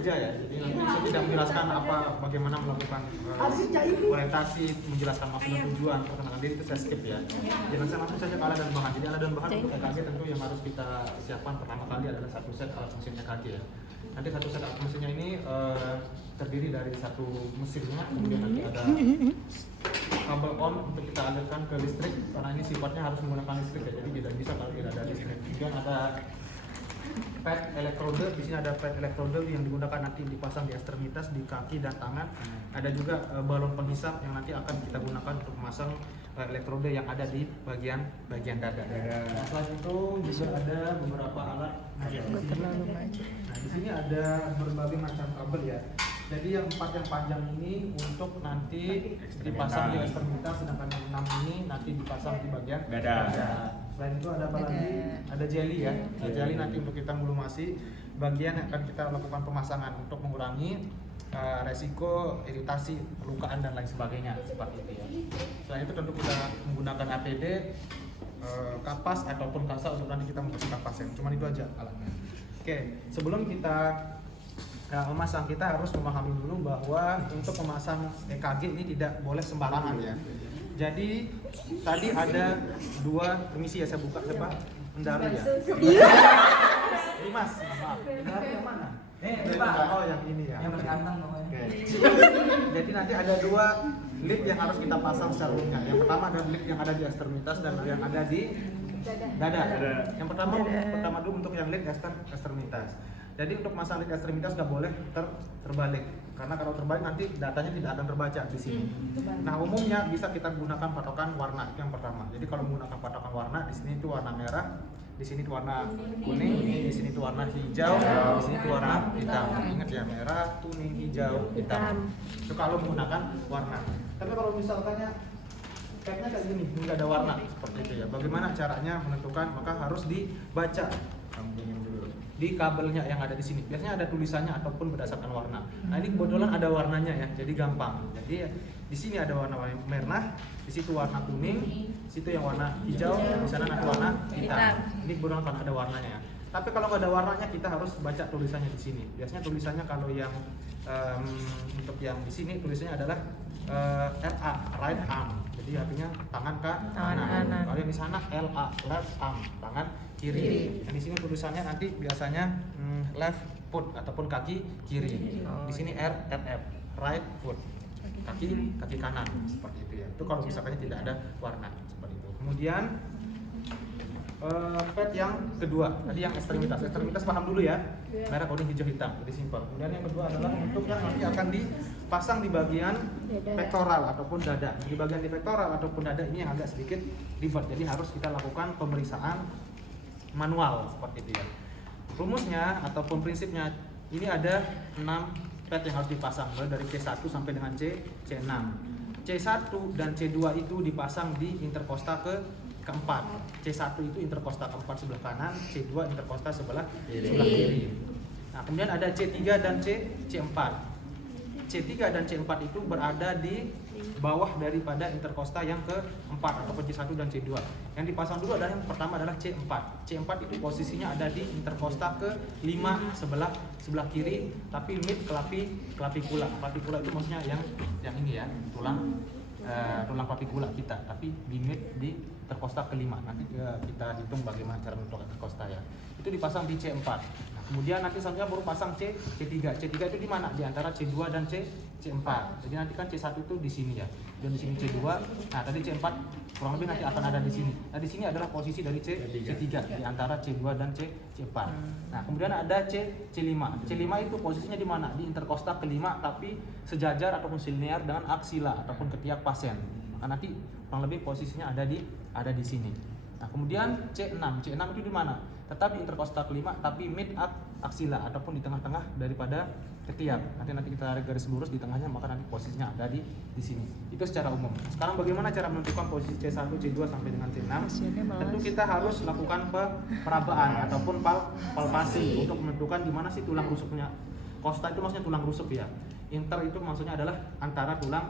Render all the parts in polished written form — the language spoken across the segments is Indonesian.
kerja ya, jadi nanti saya tidak menjelaskan bagaimana melakukan orientasi, menjelaskan maksud dan tujuan, perkenalkan diri itu saya skip ya. Jadi saya langsung saja ke alat dan bahan. Jadi alat dan bahan untuk EKG tentu yang harus kita siapkan pertama kali adalah satu set alat mesin EKG ya. Nanti satu set alat mesinnya ini terdiri dari satu mesinnya, kemudian nanti ada kabel on untuk kita alirkan ke listrik karena ini sifatnya harus menggunakan listrik ya, jadi tidak bisa kalau tidak ada listrik. Kemudian ada pad elektrode, di sini ada pad elektrode yang digunakan nanti dipasang di ekstremitas, di kaki dan tangan. Ada juga balon penghisap yang nanti akan kita gunakan untuk memasang elektrode yang ada di bagian dada. Nah, selain itu juga ada beberapa alat. Nah, di sini ada berbagai macam kabel ya. Jadi yang 4 yang panjang ini untuk nanti dipasang di ekstremitas, sedangkan yang 6 ini nanti dipasang di bagian dada. Selain itu ada apa lagi? Ada jelly ya. Jelly nanti untuk kita melumasi bagian yang akan kita lakukan pemasangan untuk mengurangi resiko iritasi, lukaan dan lain sebagainya seperti itu ya. Selain itu tentu kita menggunakan APD, kapas ataupun kasa untuk nanti kita membersihkan pasien. Cuman itu aja alatnya. Oke, sebelum kita memasang, kita harus memahami dulu bahwa untuk memasang EKG ini tidak boleh sembarangan ya. Jadi tadi ada 2 permisi ya, saya buka siapa? Pendaru ya. Mas, maaf. Pendaru yang mana? Oh yang ini ya. Yang berkantang namanya. Okay. Jadi nanti ada 2 lip yang harus kita pasang secara umumnya. Yang pertama ada lip yang ada di ekstremitas dan yang ada di dada. Yang pertama dulu untuk yang lip ekstremitas. Jadi untuk masang lid ekstremitas nggak boleh terbalik, karena kalau terbalik nanti datanya tidak akan terbaca di sini. Nah umumnya bisa kita gunakan patokan warna, itu yang pertama. Jadi kalau menggunakan patokan warna, di sini itu warna merah, di sini itu warna kuning, di sini itu warna hijau, di sini itu warna hitam. Ingat ya, merah, kuning, hijau, hitam. Itu kalau menggunakan warna. Tapi kalau misalkannya kayaknya kayak gini, nggak ada warna seperti itu ya. Bagaimana caranya menentukan? Maka harus dibaca di kabelnya yang ada di sini. Biasanya ada tulisannya ataupun berdasarkan warna. Nah ini kebetulan ada warnanya ya, jadi gampang. Jadi di sini ada warna merah, di situ warna kuning, di situ yang warna hijau, di sana nanti warna hitam. Ini kebetulan kan ada warnanya. Tapi kalau nggak ada warnanya kita harus baca tulisannya di sini. Biasanya tulisannya kalau yang untuk yang di sini tulisannya adalah RA, right arm. Jadi artinya tangan kanan. Kalau yang di sana LA, left arm, tangan kiri. Di sini tulisannya nanti biasanya left foot ataupun kaki kiri. Di sini RFF, right foot, kaki kanan seperti itu ya. Itu kalau misalkan tidak ada warna seperti itu. Kemudian pad yang kedua, tadi yang ekstremitas paham dulu ya, merah, kuning, hijau, hitam, jadi simpel. Kemudian yang kedua adalah untuk yang nanti akan dipasang di bagian pektoral ataupun dada. Di bagian di pektoral ataupun dada ini yang agak sedikit ribet, jadi harus kita lakukan pemeriksaan manual seperti itu ya. Rumusnya ataupun prinsipnya ini ada 6 pad yang harus dipasang, mulai dari C1 sampai dengan C6. C1 dan C2 itu dipasang di interkosta keempat. C1 itu interkosta keempat sebelah kanan, C2 interkosta sebelah kiri. Nah, kemudian ada C3 dan C4. C3 dan C4 itu berada di bawah daripada interkosta yang keempat ataupun C1 dan C2. Yang dipasang dulu adalah yang pertama adalah C4. C4 itu posisinya ada di interkosta ke-5 sebelah kiri, tapi mid clavicula. Clavicula itu maksudnya yang ini ya, tulang clavicula kita, tapi di mid di interkosta ke-5. Nanti kita hitung bagaimana cara menentukan interkosta ya. Itu dipasang di C4. Nah, kemudian nanti selanjutnya baru pasang C3. C3 itu di mana? Di antara C2 dan C4. Jadi nanti kan C1 itu di sini ya. Dan di sini C2. Nah, tadi C4 kurang lebih nanti akan ada di sini. Nah, di sini adalah posisi dari C3 di antara C2 dan C4. Nah, kemudian ada C5. C5 itu posisinya di mana? Di interkosta ke-5 tapi sejajar ataupun silinear dengan aksila ataupun ketiak pasien. Maka nanti kurang lebih posisinya ada di sini. Nah, kemudian C6 itu di mana? Tetap di interkosta ke-5 tapi mid aksila ataupun di tengah-tengah daripada ketiak. Nanti kita tarik garis lurus di tengahnya, maka nanti posisinya ada di sini. Itu secara umum. Sekarang bagaimana cara menentukan posisi C1, C2 sampai dengan C6? Tentu kita harus lakukan perabaan ataupun palpasi untuk menentukan di mana sih tulang rusuknya. Kosta itu maksudnya tulang rusuk ya. Inter itu maksudnya adalah antara tulang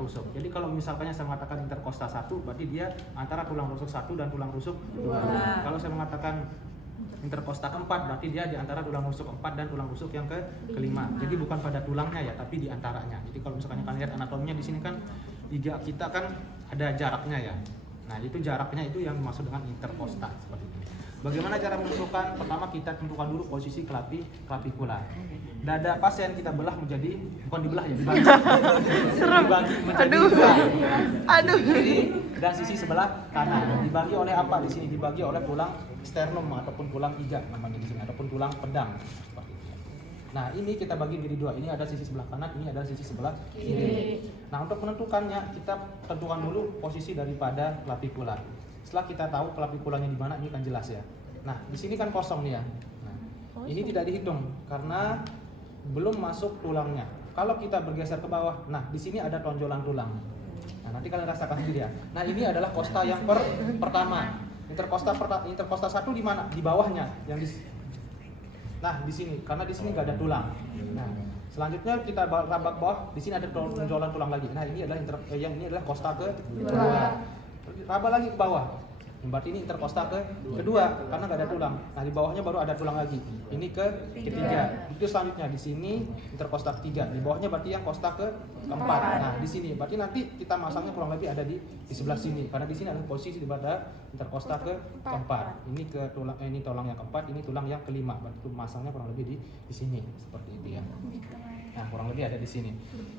rusuk. Jadi kalau misalkannya saya mengatakan interkosta 1, berarti dia antara tulang rusuk 1 dan tulang rusuk 2. Kalau saya mengatakan interkosta keempat, berarti dia di antara tulang rusuk keempat dan tulang rusuk yang kelima. Jadi bukan pada tulangnya ya, tapi di antaranya. Jadi kalau misalkan kalian lihat anatominya di sini kan iga kita kan ada jaraknya ya. Nah itu jaraknya itu yang dimaksud dengan interkosta seperti ini. Bagaimana cara menentukan? Pertama kita tentukan dulu posisi clavicula. Dada pasien kita belah menjadi, bukan dibelah ya, dibagi menjadi dua. Sisi kiri dan sisi sebelah kanan. Dibagi oleh apa di sini? Dibagi oleh tulang sternum ataupun tulang iga namanya di sini, ataupun tulang pedang. Seperti itu. Nah ini kita bagi menjadi dua. Ini ada sisi sebelah kanan, ini ada sisi sebelah kiri. Nah untuk menentukannya kita tentukan dulu posisi daripada clavicula. Setelah kita tahu claviculanya di mana, ini kan jelas ya. Nah, di sini kan kosong nih ya. Nah, ini tidak dihitung karena belum masuk tulangnya. Kalau kita bergeser ke bawah, nah di sini ada tonjolan tulang. Nah, nanti kalian rasakan sendiri ya. Nah, ini adalah kosta yang pertama. Interkosta satu di mana? Di bawahnya. Nah, di sini karena di sini nggak ada tulang. Nah, selanjutnya kita rabak bawah. Di sini ada tonjolan tulang lagi. Nah, ini adalah kosta kedua. Raba lagi ke bawah, berarti ini interkosta kedua karena nggak ada tulang. Nah di bawahnya baru ada tulang lagi. Ini ketiga. Itu selanjutnya di sini interkosta ketiga. Di bawahnya berarti yang kosta keempat. Nah di sini berarti nanti kita masangnya kurang lebih ada di sebelah sini karena di sini adalah posisi pada interkosta keempat. Ini ini tulang yang keempat, ini tulang yang kelima. Berarti masangnya kurang lebih di sini seperti itu ya. Nah kurang lebih ada di sini.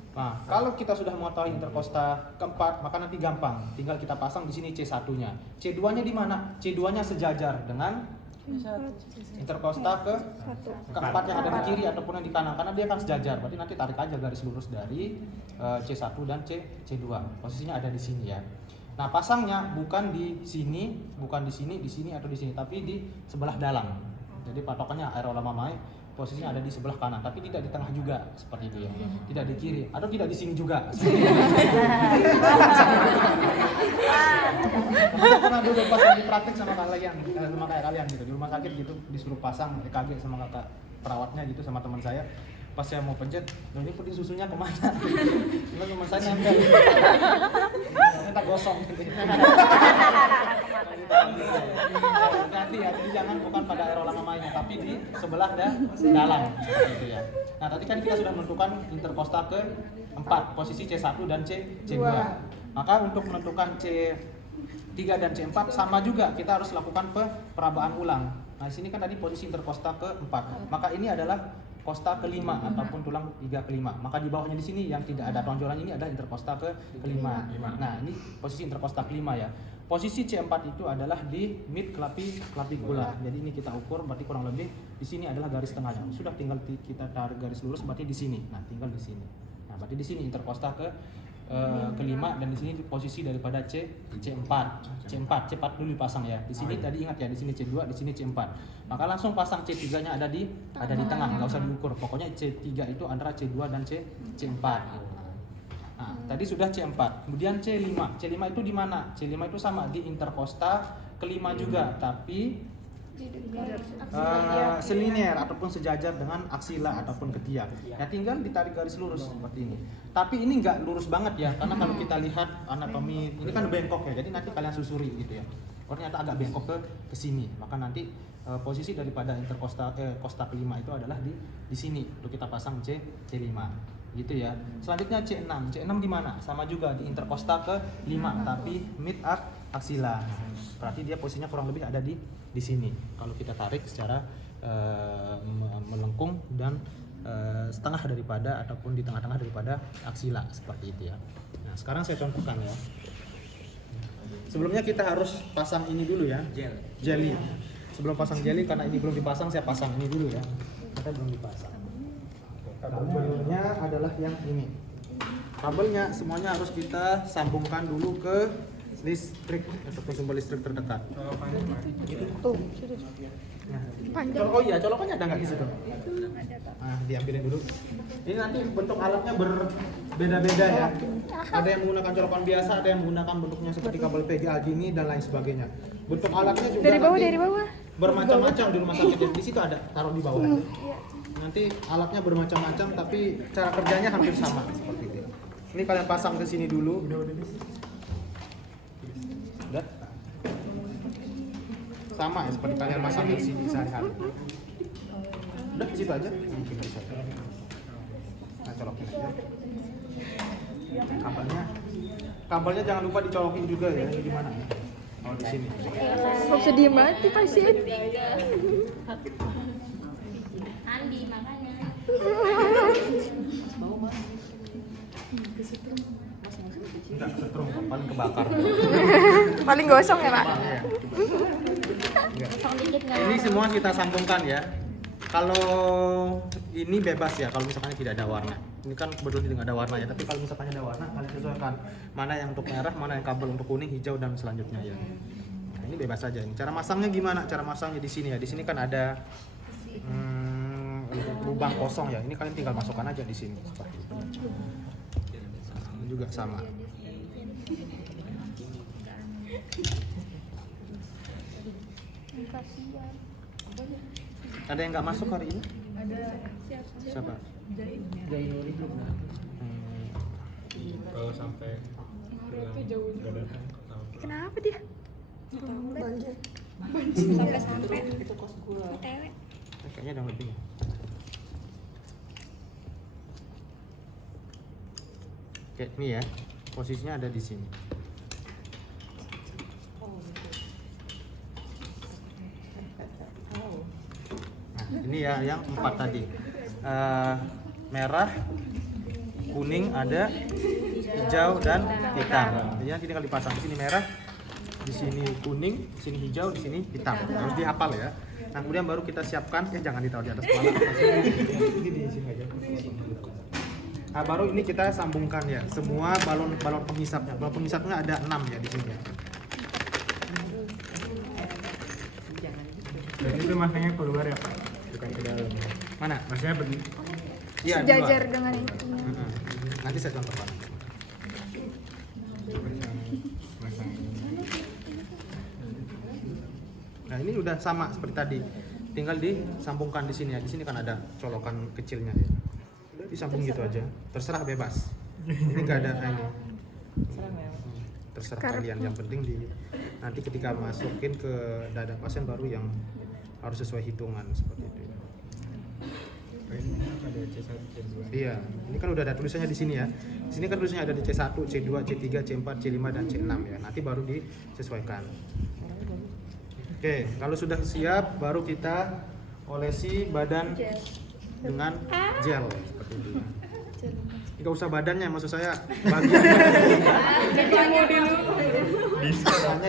Nah, kalau kita sudah mengetahui interkosta keempat, maka nanti gampang. Tinggal kita pasang di sini C1-nya. C2-nya di mana? C2-nya sejajar dengan interkosta keempat yang ada di kiri ataupun yang di kanan. Karena dia akan sejajar. Berarti nanti tarik aja garis lurus dari C1 dan C2. Posisinya ada di sini ya. Nah, pasangnya bukan di sini, di sini atau di sini, tapi di sebelah dalam. Jadi patokannya areola mamae posisinya ada di sebelah kanan, tapi tidak di tengah juga seperti itu ya, tidak di kiri atau tidak di sini juga. Saya pernah dulu pas lagi praktik sama kayak kalian gitu di rumah sakit gitu, disuruh pasang EKG sama kakak perawatnya gitu sama teman saya. Pas saya mau pencet, ini putih susunya kemana? Teman saya nempel, tak gosong. Hati ya, jadi jangan bukan pada areola mamanya, tapi di sebelah dalam seperti itu ya. Nah tadi kan kita sudah menentukan interkosta keempat, posisi C1 dan C2. Maka untuk menentukan C3 dan C4 sama juga, kita harus lakukan perabaan ulang. Nah di sini kan tadi posisi interkosta keempat, maka ini adalah kosta kelima ataupun tulang iga kelima. Maka di bawahnya di sini yang tidak ada tonjolan ini adalah interkosta kelima. Nah ini posisi interkosta kelima ya. Posisi C4 itu adalah di mid clavicula. Jadi ini kita ukur, berarti kurang lebih di sini adalah garis tengahnya. Sudah tinggal kita tarik garis lurus, berarti di sini. Nah tinggal di sini. Nah berarti di sini interkosta kelima dan di sini posisi daripada C4 dulu dipasang ya. Di sini tadi ingat ya, di sini C2, di sini C4. Maka langsung pasang C3-nya ada di tengah, nggak usah diukur. Pokoknya C3 itu antara C2 dan C4. Nah, tadi sudah C4. Kemudian C5. C5 itu di mana? C5 itu sama di interkosta kelima juga, tapi selinier ataupun sejajar dengan aksila ataupun ketiak. Ya tinggal ditarik garis lurus seperti ini. Tapi ini nggak lurus banget ya, karena kalau kita lihat anatomi ini kan bengkok ya. Jadi nanti kalian susuri gitu ya. Oh ternyata agak bengkok ke sini. Maka nanti posisi daripada kosta kelima itu adalah di sini untuk kita pasang C5. Gitu ya. Selanjutnya C6. C6 di mana? Sama juga di interkosta ke-5 tapi mid aksila. Berarti dia posisinya kurang lebih ada di sini. Kalau kita tarik secara melengkung dan setengah daripada ataupun di tengah-tengah daripada aksila seperti itu ya. Nah, sekarang saya contohkan ya. Sebelumnya kita harus pasang ini dulu ya. Jelly. Sebelum pasang jelly, karena ini belum dipasang, saya pasang ini dulu ya. Kita belum dipasang. Kabelnya adalah yang ini. Kabelnya semuanya harus kita sambungkan dulu ke listrik ataupun sumber listrik terdekat. Tuh. Oh iya, colokannya ada nggak di situ? Nah, diambilin dulu. Ini nanti bentuk alatnya berbeda-beda ya. Ada yang menggunakan colokan biasa, ada yang menggunakan bentuknya seperti kabel PGA gini dan lain sebagainya. Bentuk alatnya juga dari bawah. Bermacam-macam di rumah sakit. Di situ ada, taruh di bawah. Nanti alatnya bermacam-macam tapi cara kerjanya hampir sama seperti itu. Ini kalian pasang ke sini dulu. Udah. sama ya seperti kalian masang di sini sehari-hari. Udah di situ aja. Mungkin bisa. Nah, colokin aja. Kabelnya jangan lupa dicolokin juga ya. Ini gimana ya? Oh, di sini. Kok bisa diem mati pasien? Andi makanya. Enggak setrum, paling kebakar. Paling gosong ya, Pak? Iya. Kosong dikit nggak? Ini semua kita sambungkan ya. Kalau ini bebas ya, kalau misalkan tidak ada warna. Ini kan kebetulan tidak ada warna ya, tapi kalau misalkan ada warna, kalian sesuaikan mana yang untuk merah, mana yang kabel untuk kuning, hijau dan selanjutnya ya. Nah, ini bebas saja. Cara masangnya gimana? Cara masangnya di sini ya. Di sini kan ada lubang kosong ya. Ini kalian tinggal masukkan aja di sini seperti itu. Ini juga sama. Ada yang nggak masuk hari ini? Ada. Siapa? Jainuri belum datang. Kalau sampai nggak datang, Kenapa dia? Sampai Itu kos gua. Kayaknya ada yang lebih. Oke, ini ya. Posisinya ada di sini. Nah, ini ya yang 4 tadi. Merah, kuning ada, hijau dan hitam. Jadi nanti tinggal dipasang di sini merah, di sini kuning, di sini hijau, di sini hitam. Harus dihafal ya. Nah, kemudian baru kita siapkan, jangan ditaruh di atas kepala. Ini di sini aja. Nah, baru ini kita sambungkan ya, semua balon penghisapnya. Balon penghisapnya ada 6 ya di sini. dan itu masanya keluar ya Pak, bukan ke dalam. Mana? Masanya Iya, di Sejajar luar. dengan itu. Nanti saya contohkan. masang. Nah, ini udah sama seperti tadi. Tinggal disambungkan di sini ya. Di sini kan ada colokan kecilnya ya. Udah disambung gitu aja. Terserah bebas. Ini enggak ada ini. Terserah kalian. Yang penting nanti ketika masukin ke dada pasien baru yang harus sesuai hitungan seperti itu. Ini ada C1, C2. Iya, ini kan udah ada tulisannya di sini ya. Di sini kan tulisannya ada di C1, C2, C3, C4, C5 dan C6 ya. Nanti baru disesuaikan. Oke, kalau sudah siap baru kita olesi badan dengan gel seperti itu. Enggak usah badannya, maksud saya bagian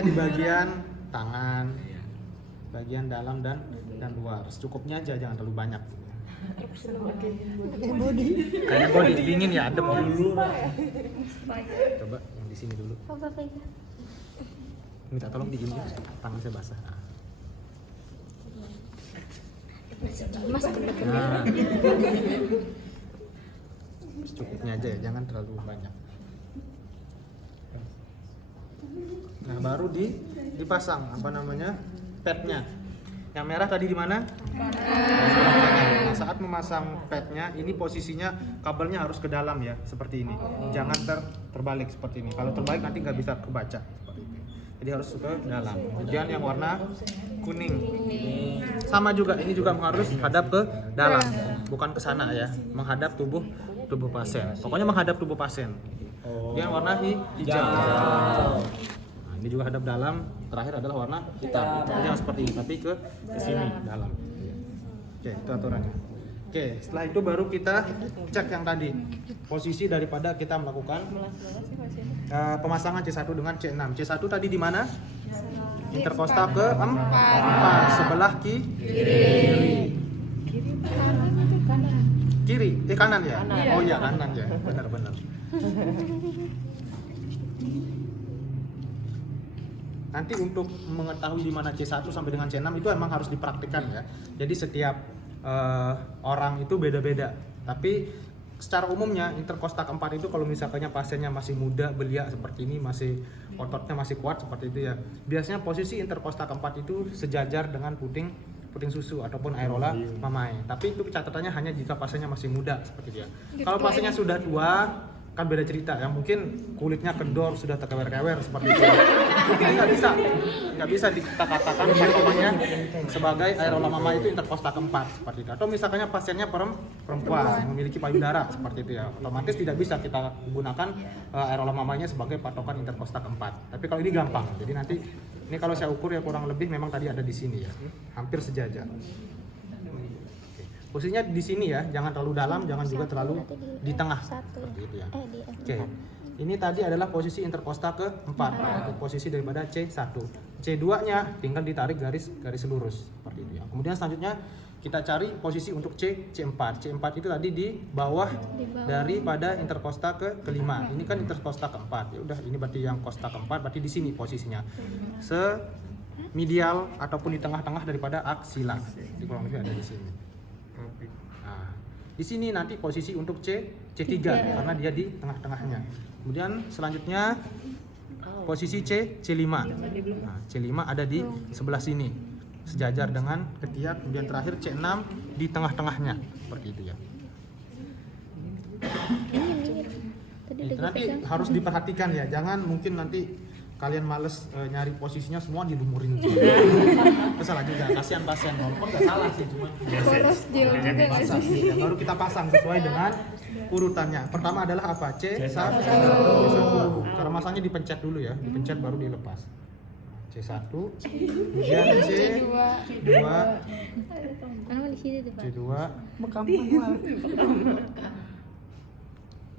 di bagian tangan, bagian dalam dan luar. Secukupnya aja, jangan terlalu banyak. Kayak body dingin ya, adem dulu. Coba yang di sini dulu. Minta tolong digini, tangan saya basah. Mas Nah, secukupnya aja ya, jangan terlalu banyak. Nah, baru dipasang apa namanya padnya. Yang merah tadi di mana? Nah, saat memasang padnya, ini posisinya kabelnya harus ke dalam ya, seperti ini. Jangan terbalik seperti ini. Kalau terbalik nanti nggak bisa kebaca seperti ini. Jadi harus ke dalam. Kemudian yang warna kuning. Sama juga, ini juga harus hadap ke dalam, bukan ke sana ya. Menghadap tubuh pasien. Pokoknya menghadap tubuh pasien. Kemudian warna hijau. Nah, ini juga hadap dalam. Terakhir adalah warna hitam. Jadi yang seperti ini, tapi ke sini dalam. Oke, itu aturannya. Oke, setelah itu baru kita cek yang tadi posisi daripada kita melakukan pemasangan C1 dengan C6. C1 tadi di mana? Interkostal ke 4 sebelah kiri. Kanan ya? Oh iya, kanan ya. Benar. Nanti untuk mengetahui di mana C1 sampai dengan C6 itu emang harus dipraktikkan ya. Jadi setiap orang itu beda-beda. Tapi secara umumnya interkostak 4 itu kalau misalnya pasiennya masih muda, belia seperti ini, masih ototnya masih kuat seperti itu ya. Biasanya posisi interkostak 4 itu sejajar dengan puting susu ataupun aerola mamae. Tapi itu catatannya hanya jika pasiennya masih muda seperti itu ya. Kalau pasiennya sudah tua kan beda cerita. Yang mungkin kulitnya kendor, sudah terkewer-kewer seperti itu. nggak bisa kita katakan patokannya sebagai aerola mama itu interkosta keempat seperti itu. Atau misalnya pasiennya perempuan memiliki payudara seperti itu ya, otomatis tidak bisa kita gunakan aerola mamanya sebagai patokan interkosta keempat. Tapi kalau ini gampang, jadi nanti ini kalau saya ukur ya kurang lebih memang tadi ada di sini ya, hampir sejajar. Oke. Posisinya di sini ya, jangan terlalu dalam, jangan juga terlalu di tengah seperti itu ya. Oke. Ini tadi adalah posisi interkosta keempat, atau posisi daripada C1. C2-nya tinggal ditarik garis lurus seperti itu ya. Kemudian selanjutnya kita cari posisi untuk C4. C4 itu tadi di bawah daripada interkosta kelima. Ini kan interkosta keempat. Ya udah, ini berarti yang kosta keempat, berarti di sini posisinya. Medial ataupun di tengah-tengah daripada aksila. Di kurang lebih ada di sini. Nah, di sini nanti posisi untuk C3 karena dia di tengah-tengahnya. Kemudian selanjutnya posisi C5. Nah, C5 ada di sebelah sini, sejajar dengan ketiak. Kemudian terakhir C6 di tengah-tengahnya, seperti itu ya. Itu nanti harus diperhatikan ya, jangan mungkin nanti kalian males nyari posisinya semua dilumurin. Itu salah juga, kasihan pasien. Walaupun nggak salah sih, cuma Poros gel juga nggak sih? ya, baru kita pasang sesuai dengan urutannya. Pertama adalah apa? C1. Cara masangnya dipencet dulu ya, dipencet baru dilepas. C1, kemudian C2, C2,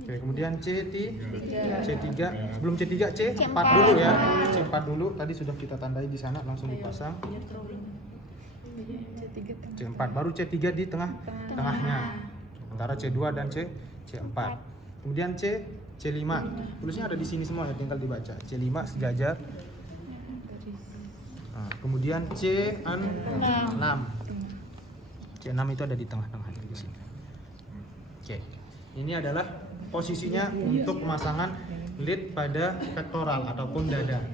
oke, kemudian C3, sebelum C3 C4 dulu ya, C4 dulu, tadi sudah kita tandai di sana, langsung dipasang. C4, baru C3 di tengahnya, antara C2 dan C4. Kemudian C5, tulisnya ada di sini semua ya, tinggal dibaca. C5 sejajar. Nah, kemudian C6, C6 itu ada di tengah-tengah di sini. Oke, ini adalah posisinya untuk pemasangan lead pada pektoral ataupun dada.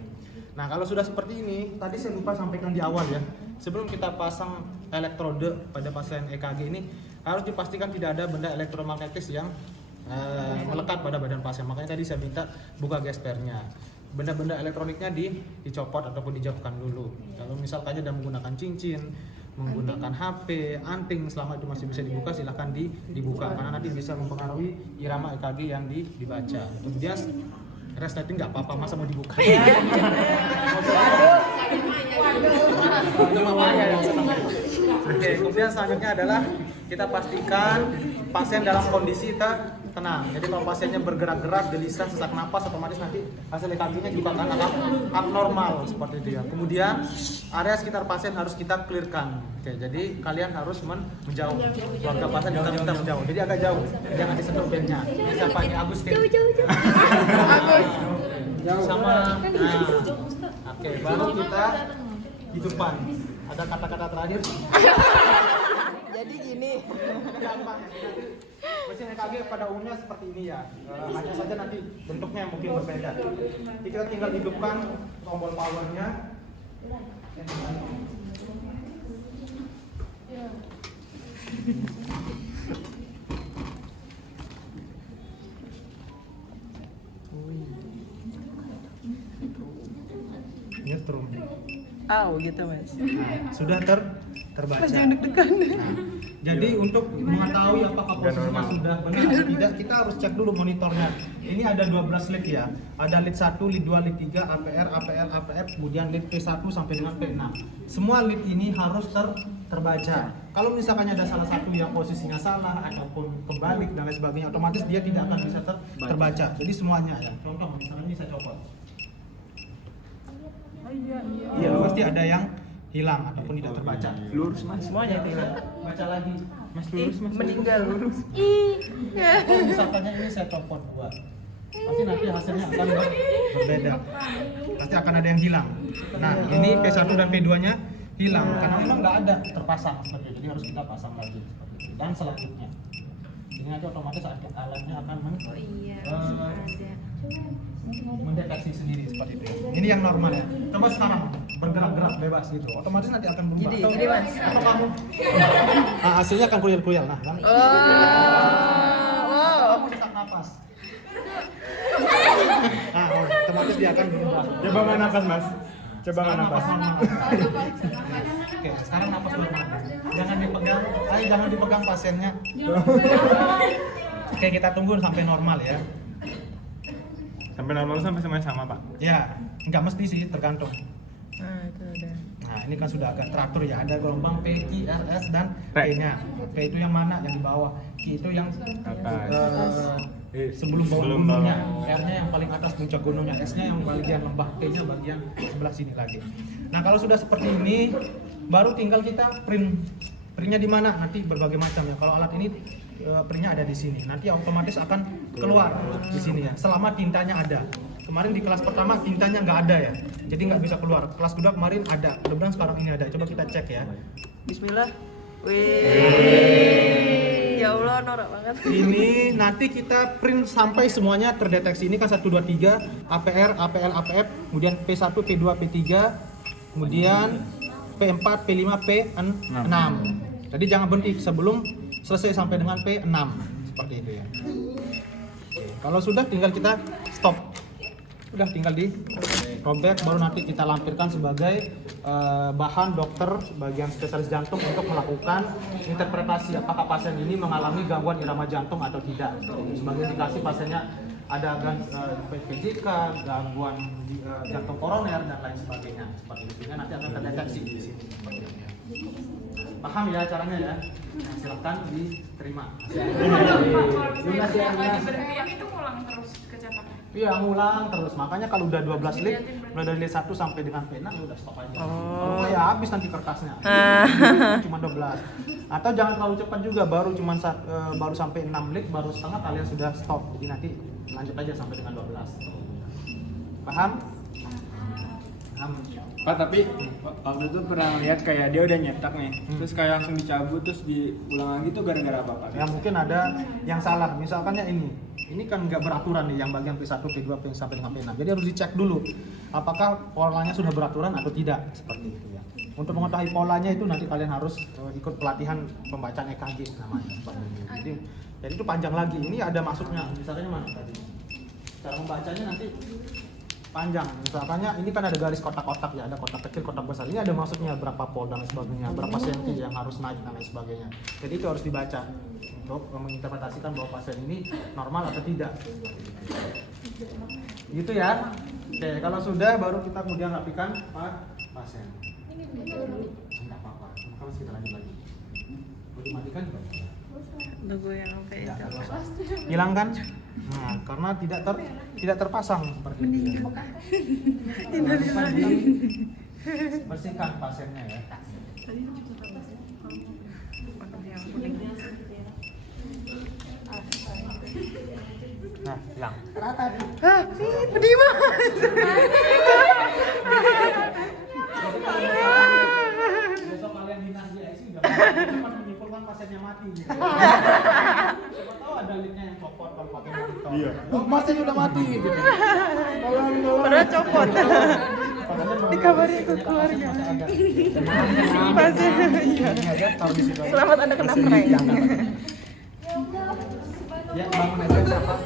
Nah, kalau sudah seperti ini, tadi saya lupa sampaikan di awal ya, sebelum kita pasang elektrode pada pasien EKG ini harus dipastikan tidak ada benda elektromagnetis yang melekat pada badan pasien. Makanya tadi saya minta buka gespernya. Benda-benda elektroniknya dicopot ataupun dijauhkan dulu. Kalau misalkan ada menggunakan cincin, menggunakan HP, anting, selama itu masih bisa dibuka, silahkan dibuka karena nanti bisa mempengaruhi irama EKG yang dibaca. Kemudian resleting nggak apa-apa, masa mau dibuka? Oke, kemudian selanjutnya adalah kita pastikan pasien dalam kondisi tenang. Jadi kalau pasiennya bergerak-gerak, gelisah, sesak napas, otomatis nanti hasil EKG-nya juga akan abnormal seperti itu ya. Kemudian area sekitar pasien harus kita clearkan. Oke, jadi kalian harus menjauh. Keluarga pasien juga kita menjauh. Jadi agak jauh, jangan disentuh bandnya. Ini siapa ini? Agustin. Agus. Sama. Nah. Oke, baru kita di depan. Ada kata-kata terakhir. Jadi gini. Gampang. Mesin EKG pada umumnya seperti ini ya. Hanya saja nanti bentuknya yang mungkin berbeda. Jadi kita tinggal hidupkan tombol powernya. Nyetrum. Gitu mas. Nah, sudah terbaca. Nah, jadi untuk mengetahui apakah posisinya sudah benar atau tidak, kita harus cek dulu monitornya. Ini ada 12 lead ya. Ada lead 1, lead 2, lead 3, APR, APL, APF, kemudian lead P1 sampai dengan P6. Semua lead ini harus terbaca. Kalau misalkan ada salah satu yang posisinya salah ataupun kebalik dan lain sebagainya, otomatis dia tidak akan bisa terbaca. Jadi semuanya ya. Contoh misalnya ini saya copot. Iya, pasti ada yang hilang ataupun tidak terbaca. Lurus mas. Semuanya hilang. Baca lagi. Mas lurus mas. Meninggal lurus. Kalau misalkan ini saya copot buat, pasti nanti hasilnya akan berbeda. Pasti akan ada yang hilang. Nah, ini P1 dan P2-nya hilang karena memang nggak ada terpasang seperti itu. Jadi harus kita pasang lagi seperti itu. Dan selanjutnya, ini nanti otomatis alatnya akan mendeteksi sendiri seperti itu. Ini yang normal ya. Coba sekarang bergerak-gerak bebas gitu. Otomatis nanti akan berubah. Gini mas. Atau kamu? Hasilnya akan kuyal-kuyal. Nah, kan? Kamu sesak napas. Nah, otomatis dia akan berubah. Coba nggak nafas mas. Coba nggak nafas. Oke, sekarang napas normal. Jangan dipegang, jangan dipegang pasiennya. Oke, kita tunggu sampai normal ya. Sampai normal sampai semuanya sama pak. Ya, nggak mesti sih, tergantung. Nah, itu ada. Nah, ini kan sudah agak teratur ya. Ada gelombang P, Q, R, S, dan P-nya. P itu yang mana? Yang di bawah. Q itu yang sebelum bawah gunungnya. R-nya yang paling atas puncak gunungnya. S-nya yang bagian lembah. P-nya bagian sebelah sini lagi. Nah, kalau sudah seperti ini, baru tinggal kita print. Printnya di mana? Nanti berbagai macam ya. Kalau alat ini printnya ada di sini. Nanti otomatis akan keluar di sini ya. Selama tintanya ada. Kemarin di kelas pertama tintanya nggak ada ya, jadi nggak bisa keluar. Kelas kedua kemarin ada, mudah-mudahan sekarang ini ada. Coba kita cek ya. Bismillah. Wih. Ya Allah, norak banget. Ini nanti kita print sampai semuanya terdeteksi. Ini kan 1, 2, 3, APR, APL, APF, kemudian P1, P2, P3, kemudian P4, P5, P6. Jadi jangan berhenti sebelum selesai sampai dengan P6. Seperti itu ya. Kalau sudah tinggal kita stop. Udah tinggal di robek, baru nanti kita lampirkan sebagai bahan dokter bagian spesialis jantung untuk melakukan interpretasi apakah pasien ini mengalami gangguan irama jantung atau tidak. Sebagai indikasi pasiennya ada PJK, gangguan jantung koroner dan lain sebagainya. Seperti itu nanti akan terdeteksi di sini. Paham ya caranya ya? Nah, silakan diterima. Lunas ya, diberhentiin itu ngulang terus kecepatannya. Iya, ngulang terus. Makanya kalau udah 12 lead, mulai dari lead 1 sampai dengan P6 udah stop aja. Kalau ya habis nanti kertasnya. Cuma 12. Atau jangan terlalu cepat juga, baru baru sampai 6 lead, baru setengah kalian sudah stop. Jadi nanti lanjut aja sampai dengan 12. Paham? Paham. Pak tapi waktu itu pernah lihat kayak dia udah nyetak nih, terus kayak langsung dicabut terus diulang lagi tuh gara-gara apa pak? Ya mungkin ada yang salah, misalkannya ini kan nggak beraturan nih yang bagian P1, P2, P sampai dengan P6. Jadi harus dicek dulu apakah polanya sudah beraturan atau tidak, seperti itu ya. Untuk mengetahui polanya itu nanti kalian harus ikut pelatihan pembacaan EKG namanya, seperti itu. Jadi itu panjang lagi. Ini ada masuknya, misalnya mana tadi? Cara membacanya nanti panjang. Misalnya ini kan ada garis kotak-kotak ya, ada kotak kecil, kotak besar. Ini ada maksudnya berapa pol dan lain sebagainya, berapa senti yang harus naik dan lain sebagainya. Jadi itu harus dibaca untuk menginterpretasikan bahwa pasien ini normal atau tidak. Gitu ya. Oke, kalau sudah baru kita kemudian rapikan pasien. Enggak apa-apa. Kalau kita lanjut lagi. Mau dimatikan juga? Tunggu yang sampai itu. Hilang kan? Nah, karena tidak terpasang seperti itu. Bersihkan pasiennya ya. Nah, hilang. Hah, pedih banget. Besok kalian dinas di ICU udah cepat menyimpulkan pasiennya mati gitu. Siapa tahu ada leadnya yang copot kalau pakai monitor. Iya. Oh, pasiennya udah mati gitu. Padahal copot. Dikabarin ke keluarga. Pasien. Selamat Anda kena prank. Ya, bangun aja siapa?